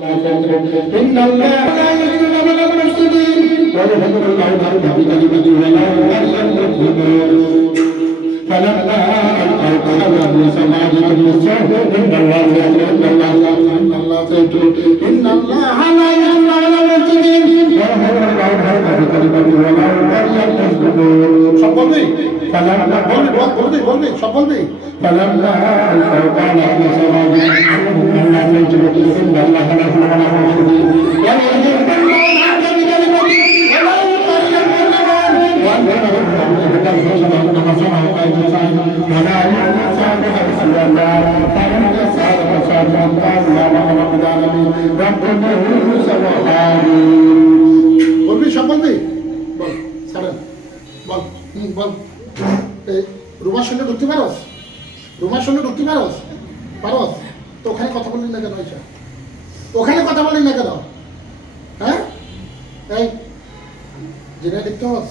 إن الله لا يسلم من المفسدين ورحمة الله ضرب بكلمة ولا فلما ألقوا قلما لسماجة السهو إن الله إن الله إن الله إن الله لا يسلم من المفسدين ورحمة الله ضرب بكلمة ولا فلما فلما بلدي بلدي شو بلدي فلما قال ابن سلام ان لا تنجو الا الله لا حول ولا قوه الا بالله بل بل এই, রুমার সঙ্গে ঢুকতে পারস? রুমার সঙ্গে ঢুকতে পারস? পারস? তো ওখানে কথা বললি না কেন আইসা ওখানে কথা বললি না কেন? হ্যাঁ? এই জেনে লিখতে হস।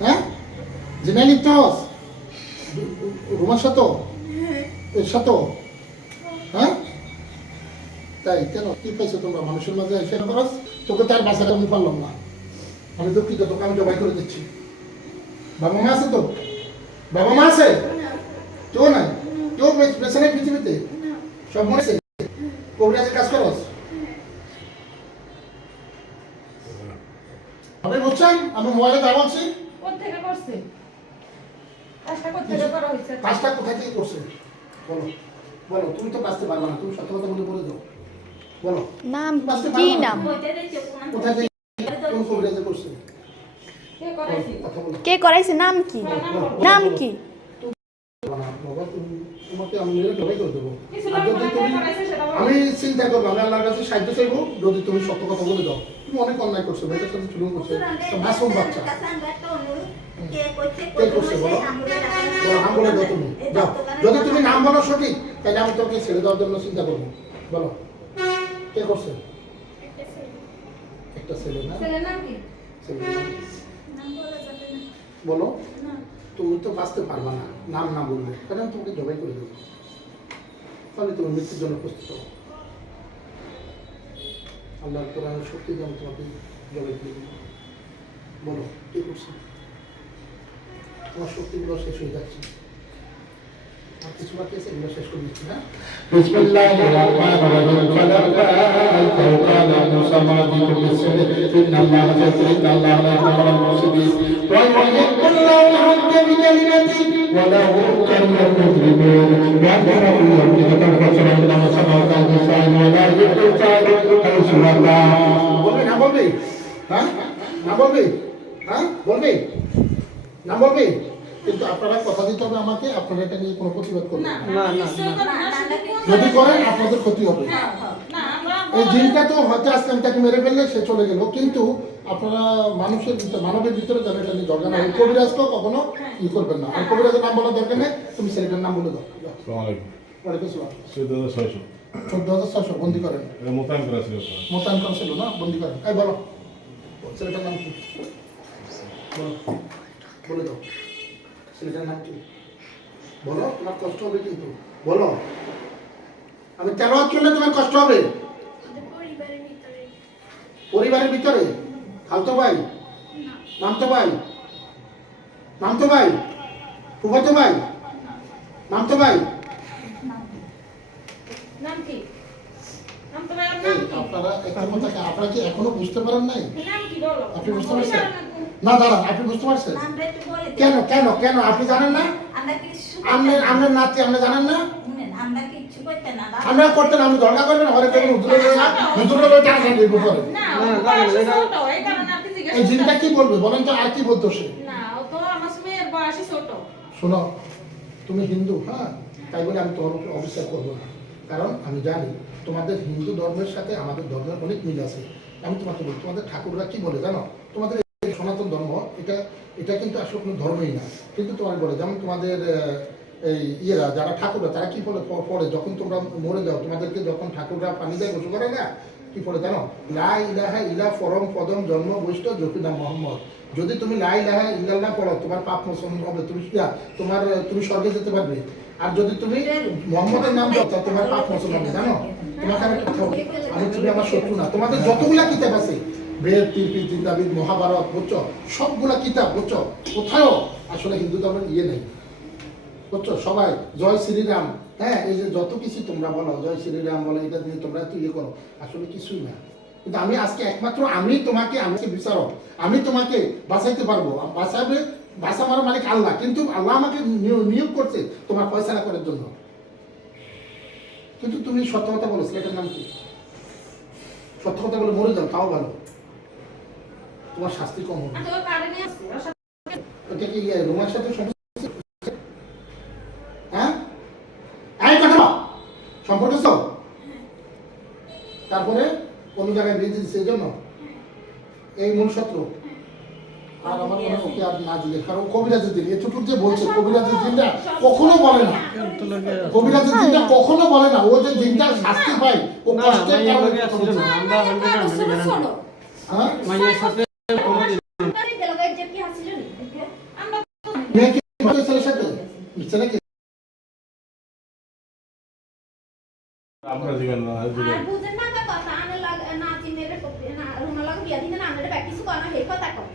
হ্যাঁ? জেনে লিখতে হস। রুমার সাথে? এর সাথে? হ্যাঁ? তাই কেন? কি পাইছো তোমরা? মানুষের মাঝে এসে করস? তোকে তার বাসাটা আমি পারলাম না। আমি দুঃখিত, তোকে আমি জবাই করে দিচ্ছি। বাবা মা আছে তো? বাবা মা আছে? কেউ নাই? কেউ বেঁচে নেই পৃথিবীতে? সব মনে আছে কবিরাজের কাজ করস? আপনি বুঝছেন আমি মোবাইলে যা বলছি। কাজটা কোত্থেকে কাজটা কোথা থেকে করছে? বলো। বলো তুমি তো বাঁচতে পারবে না তুমি সত্য কথা বলে বলে দাও। বলো। নাম কি না। নাম? কোথা থেকে কে করাইছে? বলো কে করাইছে? নাম কি? নাম কি? তুমি- আমি চিন্তা করব আমি আল্লাহর কাছে সাহায্য চাইব। যদি তুমি সত্য কথা বলে দাও। তুমি অনেক অন্যায় করছ মেয়েটার সাথে চুলুম করছ। মাসুম বাচ্চা। কে করছে বলো। নাম বলে দাও তুমি। যাও যদি তুমি নাম বলো সঠিক তাহলে আমি তোকে ছেড়ে দেওয়ার জন্য চিন্তা করব। বলো। কে করছে? একটা ছেলে। না? নাম নাম কি? বলো, তুমি তো বাঁচতে পারবা না, নাম না বললে আমি তোমাকে জবাই করে দেবো। তাহলে তুমি মৃত্যুর জন্য প্রস্তুত হব আল্লাহর কোরআনের শক্তি দিয়ে তোমাকে জবাই করে দেবো। বলো, কি করছ? তোমার শক্তিগুলো শেষ হয়ে যাচ্ছে আর কিছু বাকি আছে এগুলো শেষ করে দিচ্ছি হ্যাঁ بسم الله الرحمن الرحيم فلما ألقوا قال موسى ما بكم من سحر إن الله يغفر إن الله لا يغفر المفسدين ويحق الله الحق بكلمته وله كره المجرمون وأنزل الله الكتاب فصل الله سماوات الإنسان ولا يغفر الصالح حيث الله বলবি না বলবি হ্যাঁ না বলবি হ্যাঁ বলবি না বলবি কিন্তু আপনারা কথা দিতে হবে আমাকে আপনারা এটা নিয়ে কোনো প্রতিবাদ করবেন না। যদি করেন আপনাদের ক্ষতি হবে। না, না, আমরা এই জিনটা তো হয়তো আজকে আমি তাকে মেরে ফেললে সে চলে গেল কিন্তু আপনারা মানুষের ভিতরে মানবের ভিতরে যেন এটা নিয়ে দরকার না হয়। কবিরাজকেও কখনো ই করবেন না। আর কবিরাজের নাম বলার দরকার নেই তুমি ছেলেটার নাম বলে দাও। চোদ্দ হাজার ছয়শো। চোদ্দ হাজার ছশো বন্দি করেন। মোতায়েন করা ছিল। মোতায়েন করা ছিল না বন্দি করেন। এই বলো ছেলেটার নাম কি? বলে দাও। ছেলেটার নাম কি? বলো তোমার কষ্ট হবে কিন্তু। বলো। আমি তেরো চললে তোমার কষ্ট হবে? পরিবারের ভিতরে। খালতো ভাই? নামতো ভাই? নামতো ভাই? ফুফাতো ভাই? নামতো ভাই? আপনারা আপনারা কি এখনও বুঝতে পারেন নাই? আপনি বুঝতে পারছেন? না দাঁড়ান আপনি বুঝতে পারছেন? কেন কেন কেন আপনি জানেন না? আপনি আপনার নাতি আপনি জানেন না? আমরা করতেন আপনি দরকার করবেন হরে করবেন উদ্রে উদ্রে টাকা দিব করে না, ও বয়স ছোট, এই জিনটা কি বলবে? বলেন তো আর কি বলতো সে? না, ও তো আমার মেয়ের বয়সই ছোট। শোনো তুমি হিন্দু হ্যাঁ? তাই বলে আমি তোমার উপরে অবিশ্বাস করব না। কারণ আমি জানি তোমাদের হিন্দু ধর্মের সাথে আমাদের ধর্মের অনেক মিল আছে। আমি তোমাকে বলি তোমাদের ঠাকুররা কি বলে জানো? তোমাদের সনাতন ধর্ম, এটা এটা কিন্তু আসলে কোনো ধর্মই না। কিন্তু তোমার বলে, যেমন তোমাদের এই ইয়েরা, যারা ঠাকুররা, তারা কি বলে, প- পড়ে, যখন তোমরা মরে যাও, তোমাদেরকে যখন ঠাকুররা পানি দেয় গোসল করে না? কি পড়ে জানো? লা ইলাহা ইলা পরম পদম জন্ম বৈষ্ণব জফিনা মোহাম্মদ। যদি তুমি লা ইলাহা ইল্লাল্লাহ পড়ো, তোমার পাপ মোচন হবে, তুমি তোমার, তুমি স্বর্গে যেতে পারবে? আর যদি তুমি মোহাম্মদের নাম দাও তোমার পাপ মোচন হবে, জানো? তোমাকে আমি তুমি আমার শত্রু না। তোমাদের যতগুলা কিতাব আছে বেদ তিরপি জিন্দাবিদ মহাভারত বুঝছ সবগুলা কিতাব বুঝছ কোথাও আসলে হিন্দু ধর্মের ইয়ে নেই। বুঝছ সবাই, জয় শ্রীরাম হ্যাঁ এই যে যত কিছু তোমরা বলো, জয় শ্রীরাম বলো, এটা নিয়ে তোমরা তো ইয়ে করো, আসলে কিছুই না। কিন্তু আমি আজকে একমাত্র আমি তোমাকে আমাকে বিচারো আমি তোমাকে বাঁচাইতে পারব। বাঁচাবে বাঁচাবে বাঁচাবার মালিক আল্লাহ, কিন্তু আল্লাহ আমাকে নিয়োগ করছে তোমার ফয়সালা করার জন্য। কিন্তু তুমি সত্য কথা বলো, ছেলেটার নাম কি? সত্য কথা বলে মরে যাও, তাও ভালো। তোমার শাস্তি কম হবে। এটা কি ইয়ে, সাথে হ্যাঁ? কথা সম্পর্ক? তারপরে কোন জায়গায় বিয়ে দিচ্ছে এই জন্য? এই মূল শত্রু? আর আমার মনে ওকে আর না দিলে। কারণ কবিরাজের দিন যে বলছে কবিরাজের দিনটা কখনো বলে না। কবিরাজের দিনটা কখনো বলে না। ও যে দিনটা শাস্তি পায় ও কষ্টের কারণে। আমরা। হ্যাঁ না আর বুঝেন না কথা আনে লাগ না চিনের না রুনা লাগ বিয়া দিন না আনে ব্যাক করা হে কথা কম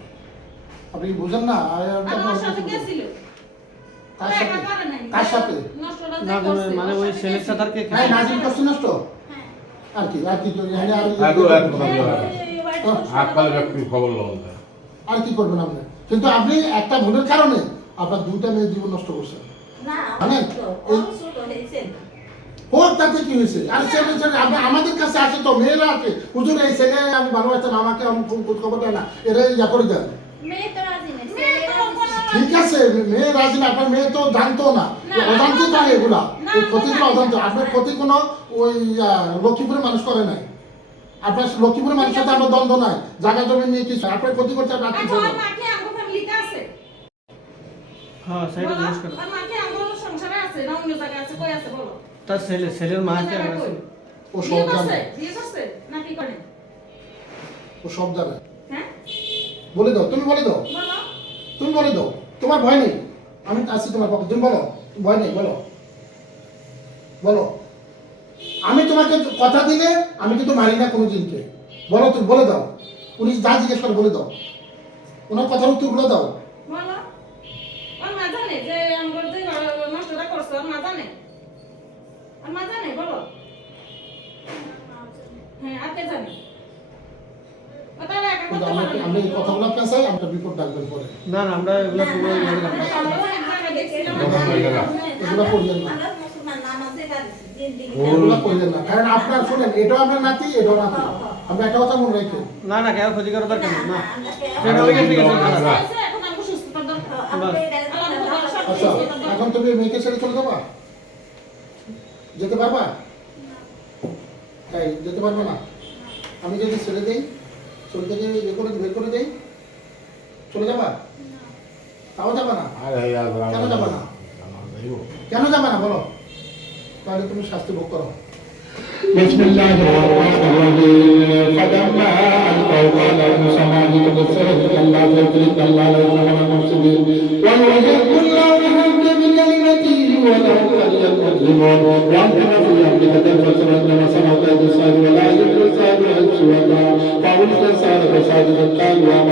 আপনি বুঝেন না আর আর আপনার ওর সাথে কে কার সাথে? একা করে নাই। কার সাথে? না মানে ওই ছেলের সাথে আর কে হ্যাঁ নাজিম কষ্ট নষ্ট? হ্যাঁ। আর কি আর কি করি আর আর ব্যক্তি খবর লওয়া যায়। আর কি করবেন আপনি? কিন্তু আপনি একটা ভুলের কারণে আপনার দুটা মেয়ের জীবন নষ্ট করছেন। না ও ছোট তাতে কি হয়েছে? আর আপনি আমাদের কাছে আসে তো মেয়েরা আছে। হুজুর এই ছেলে আমি ভালোবাসতাম আমাকে আমি খোঁজ খবর দেয় না। এরা ইয়া করে মেয়ে মেয়ে ঠিক আছে মেয়ে রাজি না আপনার মেয়ে তো জানতো না। অজান্তে এগুলা। অজান্ত। আপনার। ক্ষতি কোনো ওই আহ, লক্ষ্মীপুরের মানুষ করে নাই। আপনার লক্ষ্মীপুরের মানুষের সাথে আমার দ্বন্দ্ব নাই। জায়গা জমি নিয়ে কিছু আপনার ক্ষতি করছে আপনার আছে? হ্যাঁ সেটা বলো, জিজ্ঞেস করো। আর মা কি আমার সংসারে আছে না অন্য জায়গায় আছে? কই আছে বলো? তার ছেলে ছেলের মা কে আছে ও সব জানে। বিয়ে করছে? না কি করে? ও সব জানে। হ্যাঁ? বলে দাও তুমি বলে দাও। বলো। তুমি বলে দাও। তোমার ভয় নেই। আমি আছি তোমার পক্ষে। তুমি বলো। ভয় নেই বলো। বলো। আমি তোমাকে কথা দিলে আমি কিন্তু মারি না কোনো দিনকে বলো তুমি বলে দাও পুলিশ যা জিজ্ঞেস করে বলে দাও ওনার কথার উত্তরগুলো দাও আমার হ্যাঁ এই কথাগুলো পেঁচাই আমরা বিপদ ডাকবেন পরে না না আমরা এগুলো ইয়ে। এগুলো করবেন না কাজ জিন্দিগি না কারণ আপনার শুনেন এটাও আপনার নাতি এটাও নাতি আমরা একটা কথা মনে রাখেন না না কেউ ক্ষতি করার দরকার না সেটা ওই গেছে গেছে আমার না। হয়েছে, এখন আমাকে সুস্থতার দরকার। আচ্ছা এখন তুমি মেয়েকে ছেড়ে চলে যাবা যেতে পারবা তাই যেতে পারবে না আমি যদি ছেড়ে দিই ছেলে থেকে ইয়ে করে বের করে দেই চলে যাবা তাও যাবা না কেন যাবা না? কেন যাবা না বলো তাহলে তুমি শাস্তি ভোগ করো بسم الله الرحمن الرحيم فلما ألقوا قال موسى ما جئت بالسحر كلا تدرك الله لا يفلح المفسدين ويحب الله الحق بكلمته ولو كره المجرمون وأنزل في أمرك تنفسر إنما سمعت يد الصاد ولا يجد الصاد حيث وقع فألقي السحرة ساجدا قالوا آمنا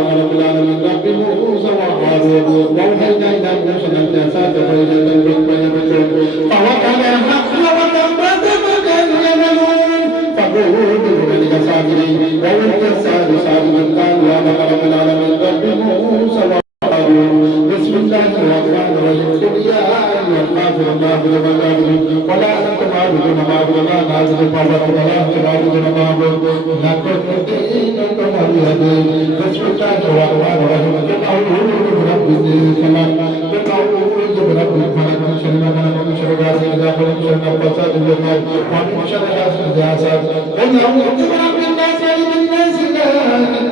أيها الكافر ما أعبد ما تعبدون ولا أنتم عابدون ما أعبد ما أنا عابد فاعبدوا ولا أنتم عابدون ما أعبد لكم دينكم ولي دين بسم الله الرحمن الرحيم قل أعوذ برب الفلق قل أعوذ برب الفلق من شر ما خلق من شر غاسق إذا خلق من شر النفاثات في العقد ومن شر حاسد إذا حسد قل أعوذ برب الناس ملك الناس إله الناس من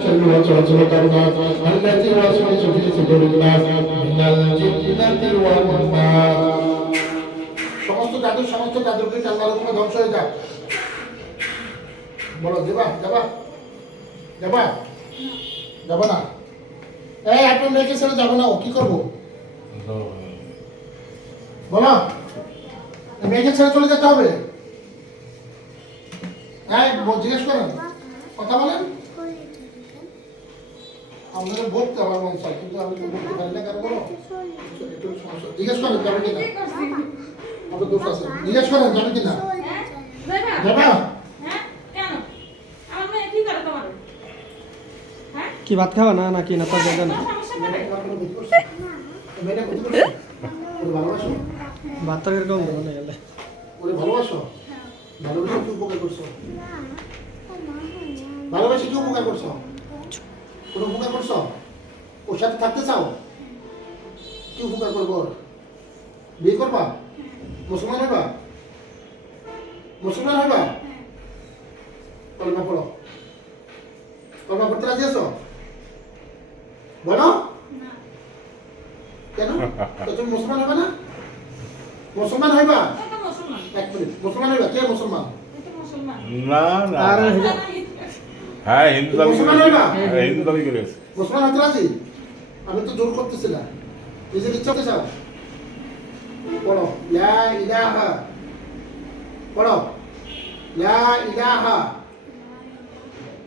شر الوسواس الخناس الذي يوسوس في صدور الناس من الجنة والناس সমস্ত জাদুর সমস্ত জাদুকে আল্লাহর হুকুমে ধ্বংস হয়ে যাক বলো দেবা যাবা যাবা যাবা না এই আপনার মেয়েকে ছেড়ে যাবো না ও কি করবো বলো মেয়েকে ছেড়ে চলে যেতে হবে হ্যাঁ ব- জিজ্ঞেস করেন কথা বলেন আমাদের বলতে আমার মন চাই কিন্তু আমি তো বলতে পারি না বলো? একটু সমস্যা জিজ্ঞেস করেন যাবে কিনা আমাদের দোষ আছে। জিজ্ঞেস করেন যাবে কিনা যাবা কি ভাত খাবা? না নাকি না তোর জায়গা না। ভাত তরকারি কম দেবো না গেলে। ওরে ভালোবাসো? ভালোবেসে কি উপকার করছ? ভালোবেসে কি উপকার করছ? কোনো উপকার করছ? ওর সাথে থাকতে চাও? কি উপকার করব ওর? বিয়ে করবা? মুসলমান হইবা? মুসলমান হইবা? কলমা পড়ো। কলমা পড়তে রাজি আছো? বলো। কেন? তো তুমি মুসলমান হবে না? মুসলমান হইবা? এক মিনিট। মুসলমান হইবা? কে মুসলমান? না না। আর হ্যাঁ হিন্দু দাবি মুসলমান করেছে হইবা? হ্যাঁ, হিন্দু দাবি করেছে মুসলমান হতে রাজি আমি তো জোর করতেছিলাম নিজের ইচ্ছা হতে চাও পড়ো লা ইলাহা পড়ো লা ইলাহা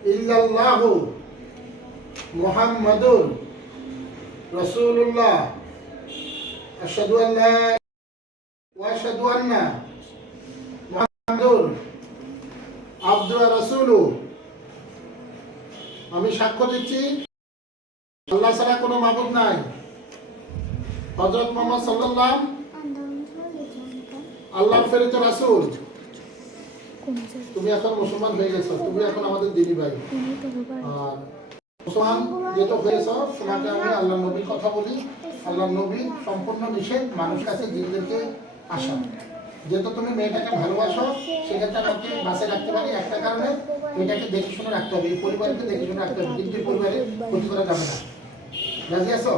ইল্লাল্লাহু মুহাম্মাদুর রাসূলুল্লাহ আশহাদু আন লা ওয়া আশহাদু আন্না মুহাম্মাদুর আবদু ওয়া রাসূলু আমি সাক্ষ্য দিচ্ছি, আল্লাহ ছাড়া কোনো মাবুদ নাই। হজরত মোহাম্মদ সাল্লাল্লাহ আল্লাহর ফেরিত রাসূল। তুমি এখন মুসলমান হয়ে গেছো, তুমি এখন আমাদের দিনী ভাই। আর মুসলমান যেহেতু হয়েছ তোমাকে আমি আল্লাহ নবীর কথা বলি। আল্লাহ নবী সম্পূর্ণ নিষেধ মানুষ কাছে জিনদেরকে আসা। যেহেতু তুমি মেয়েটাকে ভালোবাসো, সেক্ষেত্রে আমাকে বাসে রাখতে পারি। একটা কারণে মেয়েটাকে দেখে শুনে রাখতে হবে, এই পরিবারকে দেখে শুনে রাখতে হবে, কিন্তু পরিবারে ক্ষতি করা যাবে না। রাজি আছো?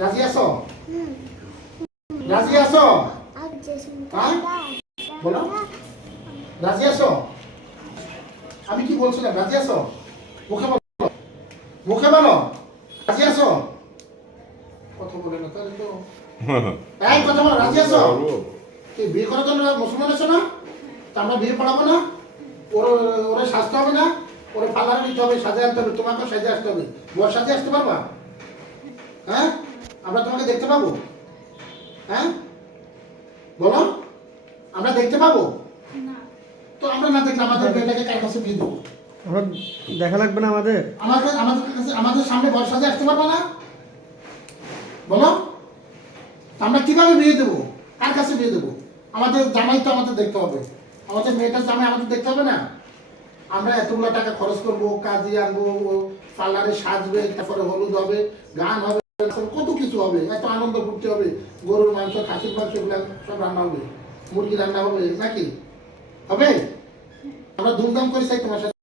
রাজি আছো? রাজি আছো? হ্যাঁ? বলো। রাজি আছো? আমি কি বলছিলাম? রাজি আসো মুখে বলো। মুখে বলো। রাজি আসো কথা বলে না, তাহলে তো এই কথা বলো রাজি আছো? কি বিয়ে করার জন্য মুসলমান আছো না? তা আমরা বিয়ে পড়াবো না? ওর ওরা সাজতে হবে না? ওরা পার্লারে নিতে হবে সাজে আনতে হবে তোমাকেও সাজে আসতে হবে। বর সাজে আসতে পারবা? হ্যাঁ? আমরা তোমাকে দেখতে পাবো? হ্যাঁ? বলো আমরা দেখতে পাবো? তো আমরা না দেখলে আমাদের মেয়েটাকে কার কাছে বিয়ে দেবো? আমরা দেখা লাগবে না আমাদের। আমাদের আমাদের কাছে আমাদের সামনে বর সাজে আসতে পারব না? বলো। আমরা কীভাবে বিয়ে দেবো? কার কাছে বিয়ে দেবো? আমাদের জামাই তো আমাদের দেখতে হবে। আমাদের মেয়েটার জামাই আমাদের দেখতে হবে না? আমরা এতগুলো টাকা খরচ করব, কাজে আনব পার্লারে সাজবে, তারপরে হলুদ হবে, গান হবে কত কিছু হবে। এত আনন্দ ফুর্তি হবে। গরুর মাংস, খাসির মাংস এগুলো সব রান্না হবে। মুরগি রান্না হবে নাকি? হবে? আমরা ধুমধাম করে চাই তোমার সাথে